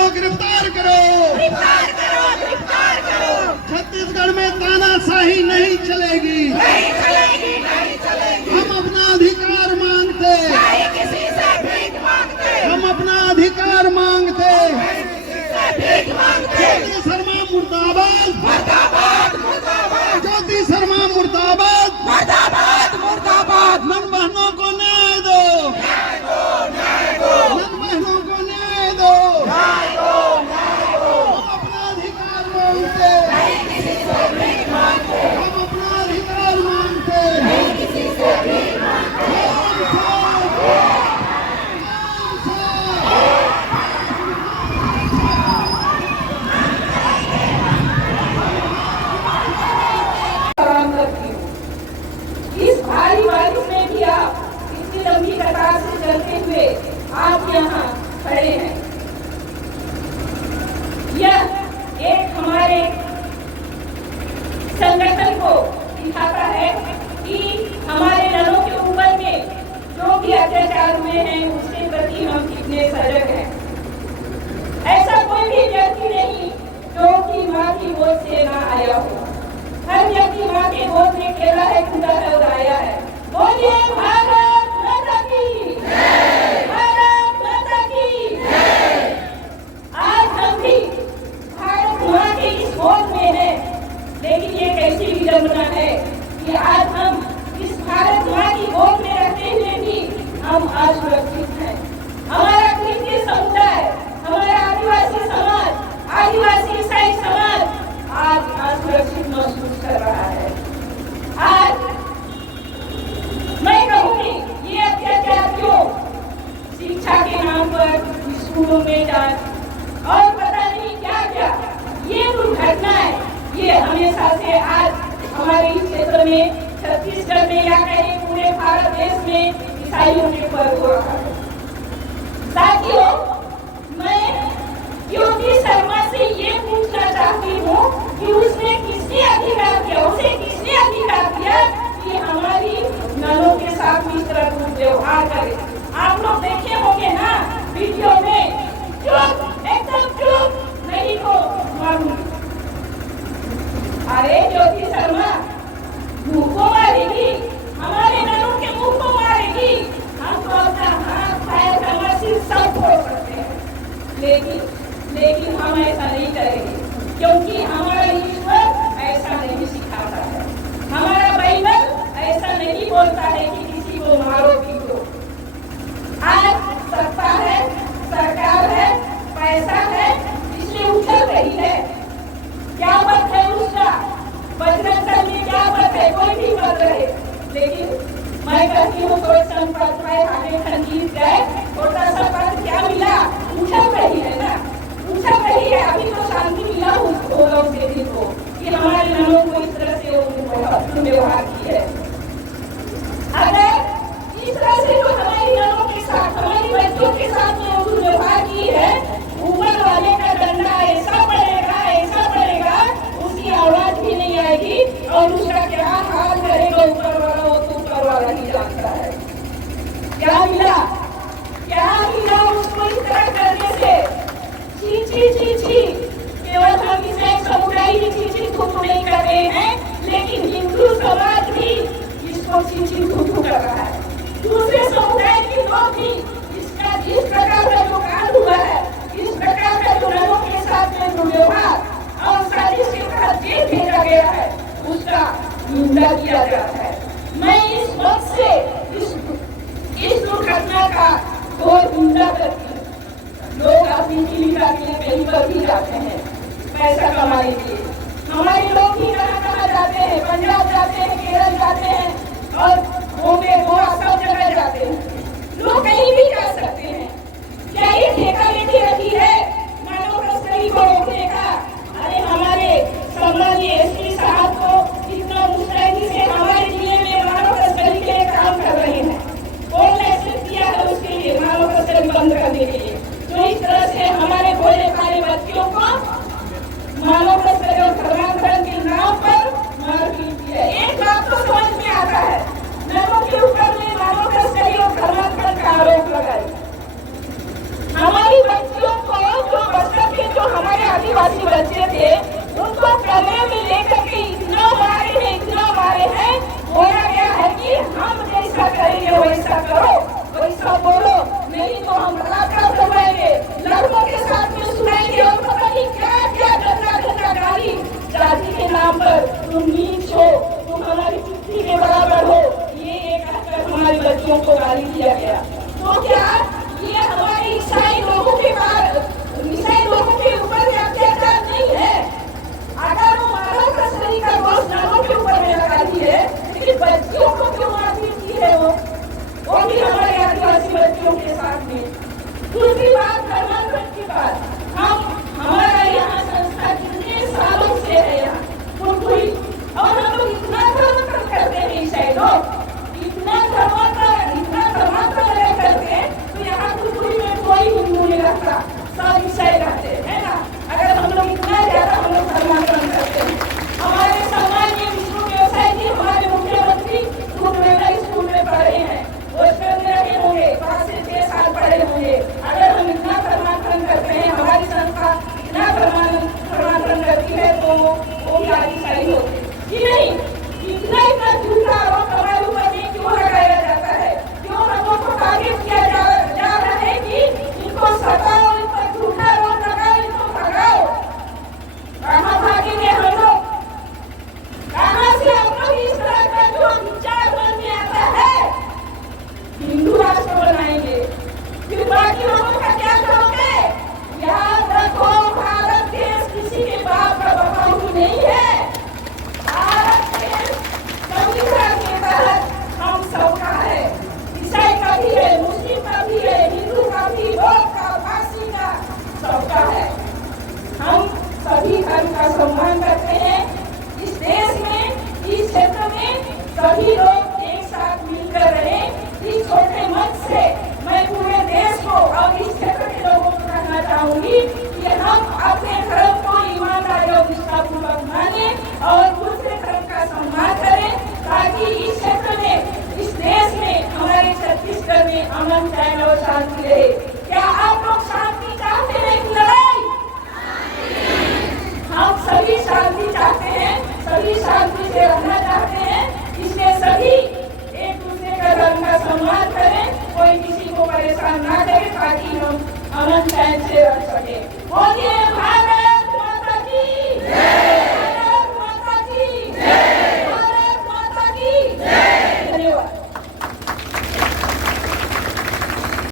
को गिरफ्तार करो, गिरफ्तार करो, गिरफ्तार करो। छत्तीसगढ़ में तानाशाही नहीं चलेगी, नहीं चलेगी, नहीं चलेगी। हम अपना अधिकार मांगते, नहीं किसी से भीख मांगते, हम अपना अधिकार मांगते। नहीं किसी से भीख मांगते। ज्योति शर्मा मुर्दाबाद, मुर्दाबाद, मुर्दाबाद, ज्योति शर्मा मुर्दाबाद, मुर्दाबाद, मुर्दाबाद। नन बहनों को न्याय दो, न्याय दो, न्याय दो, नन बहनों को न्याय दो। न्याय दो, न्याय दो। हम अपना अधिकार मांगते, नहीं किसी से भीख मांगते, हम अपना अधिकार मांगते। नहीं किसी से भीख मांगते। इस भारी बारिश में भी आप इतनी लंबी कतार से चलते हुए आप यहाँ खड़े हैं। यह एक हमारे संगठन को दिखाता है कि हमारे नरों के ऊपर में जो भी अत्याचार हुए हैं उसके प्रति हम कितने सजग हैं। ऐसा कोई भी व्यक्ति नहीं जो कि माँ की गोद से ना आया हो। हर व्यक्ति माँ के गोद में खेला है, कूदा है और आया है। बोलिए भारत माता की जय, भारत माता की जय। आज हम भी भारत माँ के इस गोद में हैं, लेकिन ये कैसी विडंबना है कि आज हम इस भारत माँ की गोद में रहते हुए भी हम असुरक्षित हैं। हमारा कृषि समुदाय, हमारा आदिवासी समाज, आदिवासी ईसाई समाज आज असुरक्षित महसूस कर रहा है। आज मैं कहूँगी ये अत्याचार क्यों? शिक्षा के नाम पर स्कूलों में जांच और पता नहीं क्या क्या ये दुर्घटनाएं ये हमेशा से आज हमारे इस क्षेत्र में, छत्तीसगढ़ में या कहीं पूरे भारत देश में ईसाइयों के ऊपर हो रहा है। साथियों, मैं ज्योति शर्मा से ये पूछना चाहती हूँ कि उसने किसने अधिकार दिया, उसे किसने अधिकार दिया कि हमारी ननों के साथ इस तरह का व्यवहार करे। आप लोग देखे होंगे ना वीडियो में, चुप, एकदम चुप, नहीं तो मारूंगी। अरे ज्योति शर्मा मुंह को मारेगी, हमारे ननों के मुंह को मारेगी। हम तो अपना हाथ पैर कमर सिर सब तोड़ सकते हैं, लेकिन हम ऐसा नहीं करेंगे, क्योंकि हमारा ईश्वर ऐसा नहीं सिखाता है। हमारा बाइबल ऐसा नहीं बोलता है कि किसी को मारो पीटो। आज सत्ता है, सरकार है, पैसा है, इसलिए उछल रही है। क्या मत है उसका, बजरंग दल में क्या मत है, कोई भी मत रहे, लेकिन मैं कहती हूँ कोई संपर्क में आगे खंजीर गए, छोटा सा पद क्या मिला, उछल रही है ना, उछल रही है। अभी तो शांति मिला उसको लोग के दिन को कि हमारे ननों को इस तरह से व्यवहार की है। अगर इस तरह से जो हमारी ननों के साथ, हमारी बच्चों के साथ में व्यवहार की है, ऊपर वाले का डंडा ऐसा पड़ेगा, उसकी आवाज भी नहीं आएगी और उसका क्या हाल करेगा ऊपर वाला, वो तो ऊपर वाला ही जानता है। क्या मिला उसको इस तरह करने से? छी छी छी छी। केवल हम इसे समुदाय की छी थू नहीं कर रहे हैं, लेकिन हिंदू समाज भी इसको छी थू कर रहा है। दूसरे समुदाय के लोग भी इसका जिस प्रकार का जो कांड हुआ है, इस प्रकार का जो नरों के साथ में जो व्यवहार और साजिश के तहत जेल भेजा गया है, उसका निंदा किया जाता है। मैं इस वक्त से इस दुर्घटना का घोर निंदा करती हूँ। लोग अपनी जीविका के लिए कहीं पर भी जाते हैं पैसा कमाने के लिए। हमारे लोग भी कहाँ जाते हैं, पंजाब जाते हैं, केरल जाते हैं और बॉम्बे गोवा सब जगह जाते हैं। लोग कहीं भी जा सकते हैं। क्या ये ठेका लेके रखी है मानव तस्करी को रोकने का? अरे हमारे सम्मानीय एसपी साहब को इतना मुस्तैदी से हमारे जिले में मानव तस्करी के लिए काम कर रहे हैं। कौन लाइसेंस दिया है उसके लिए, मानव तस्करी बंद करने के लिए? तो इस तरह से हमारे भोले भाले बच्चियों को मानव तस्करी और धर्मांतरण के जैसा करो वैसा बोलो, नहीं तो हम बलात्कार करवाएंगे, लड़कों के साथ में सुनाएंगे और पता नहीं क्या क्या गंदा गंदा गाली। जाति के नाम पर तुम नीच हो, तुम हमारी चुप्पी के बराबर हो, ये एक कहकर हमारे बच्चों को गाली दिया गया। तो क्या ये हमारे ईसाई लोगों के ऊपर अत्याचार नहीं है? अगर वो मानव तस्करी का दोष नालों के ऊपर में लगा दी है, लेकिन बच्चियों को क्यों मारपीट की है? वो भी हमारे आदिवासी बच्चियों के साथ में। दूसरी बात, धर्मांतरण की बात, हमारा यहाँ संस्था कितने सालों से है यहाँ पुरपुरी, और हम लोग इतना धर्मांतरण करते हैं ईसाई लोग, इतना धर्मांतरण करते हैं, तो यहाँ पुरपुरी में कोई हिंदू नहीं रहता, सब ईसाई रहते हैं ना। अगर हम लोग इतना ज्यादा हम लोग धर्मांतरण करते हैं, हमारे समाज में विष्णु व्यवसाय जी हमारे मुख्यमंत्री स्कूल में पढ़े हैं, हॉस्टल में रहे होंगे, 5 से 6 साल पढ़े होंगे। अगर हम इतना धर्मांतरण करते हैं, हमारी संस्था इतना धर्मांतरण करती है, तो वो भी ईसाई होते कि नहीं? इतना झूठा आरोप हमारे ऊपर में क्यों लगाया जाता है? क्यों लोगों को टारगेट किया जा रहा है कि इनको सताओ, इन पर झूठा आरोप लगाओ, इनको भगाओ? कहाँ भागेंगे हम लोग? कहाँ से हम लोग इस तरह का जो विचार मन में आता है हिंदू राष्ट्र बनाएंगे, फिर बाकी लोगों का क्या करोगे? याद रखो, भारत देश किसी के बाप का बपाऊ नहीं है। भारत देश संविधान के तहत हम सबका है, ईसाई का भी है, मुस्लिम का भी है, हिंदू का भी, बौद्ध का, पारसी का, सबका है। हम सभी धर्म का सम्मान करते हैं। इस देश में, इस क्षेत्र में सभी लोग एक साथ मिलकर रहे। इस छोटे मंच से मैं पूरे देश को और इस क्षेत्र के लोगों को कहना चाहूंगी कि हम अपने धर्म को ईमानदारी और निष्ठापूर्वक माने और दूसरे धर्म का सम्मान करें, ताकि इस क्षेत्र में, इस देश में, हमारे छत्तीसगढ़ में अमन, चैन और शांति रहे। क्या आप लोग शांति चाहते हैं कि लड़ाई? हम सभी शांति